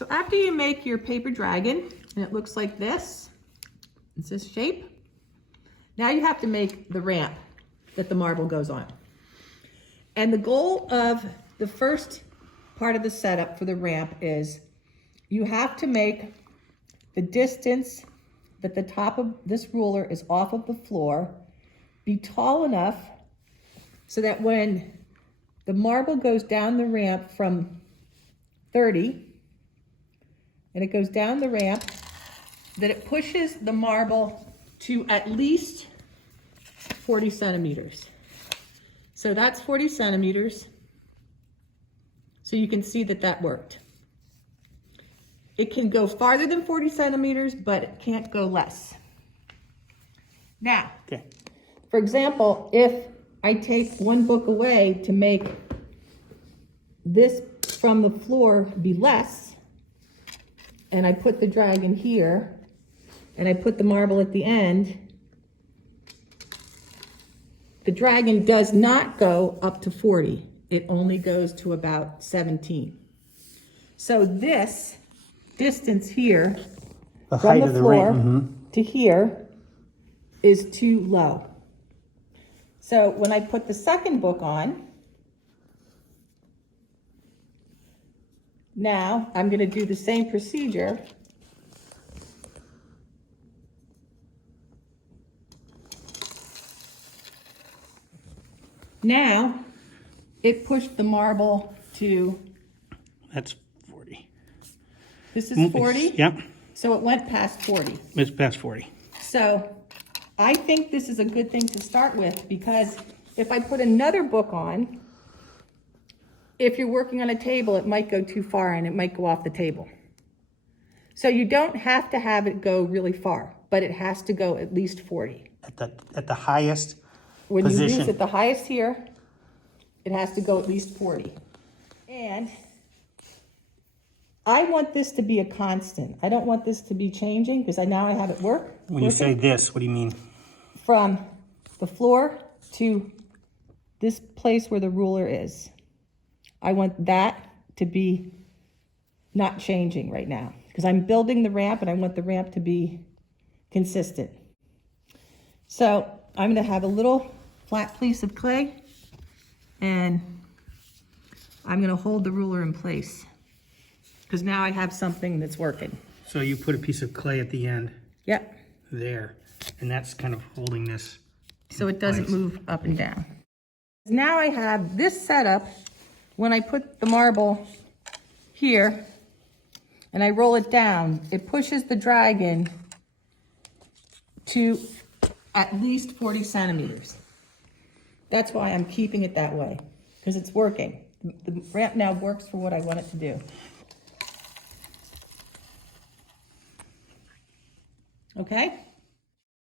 So after you make your paper dragon, and it looks like this, it's this shape, now you have to make the ramp that the marble goes on. And the goal of the first part of the setup for the ramp is you have to make the distance that the top of this ruler is off of the floor be tall enough so that when the marble goes down the ramp from 30, and it goes down the ramp, that it pushes the marble to at least 40 centimeters. So that's 40 centimeters. So you can see that that worked. It can go farther than 40 centimeters, but it can't go less. Now, Okay. for example, if I take one book away to make this from the floor be less, and I put the dragon here, and I put the marble at the end, the dragon does not go up to 40. It only goes to about 17. So this distance here, The from height the of the floor ramp. to here, is too low. So when I put the second book on, now I'm going to do the same procedure. Now it pushed the marble to, That's 40. this is 40, Yep, so it went past 40. it's past 40. So I think this is a good thing to start with, because if I put another book on, if you're working on a table, it might go too far and it might go off the table. So you don't have to have it go really far, but it has to go at least 40. At the highest When you position. use it the highest here, it has to go at least 40. And I want this to be a constant. I don't want this to be changing, because now I have it work. When you say this, what do you mean? From the floor to this place where the ruler is. I want that to be not changing right now, because I'm building the ramp and I want the ramp to be consistent. So I'm going to have a little flat piece of clay, and I'm going to hold the ruler in place, because now I have something that's working. So you put a piece of clay at the end Yep. there, and that's kind of holding this. So it doesn't place. move up and down. Now I have this setup. When I put the marble here and I roll it down, it pushes the dragon to at least 40 centimeters. That's why I'm keeping it that way, because it's working. The ramp now works for what I want it to do. Okay?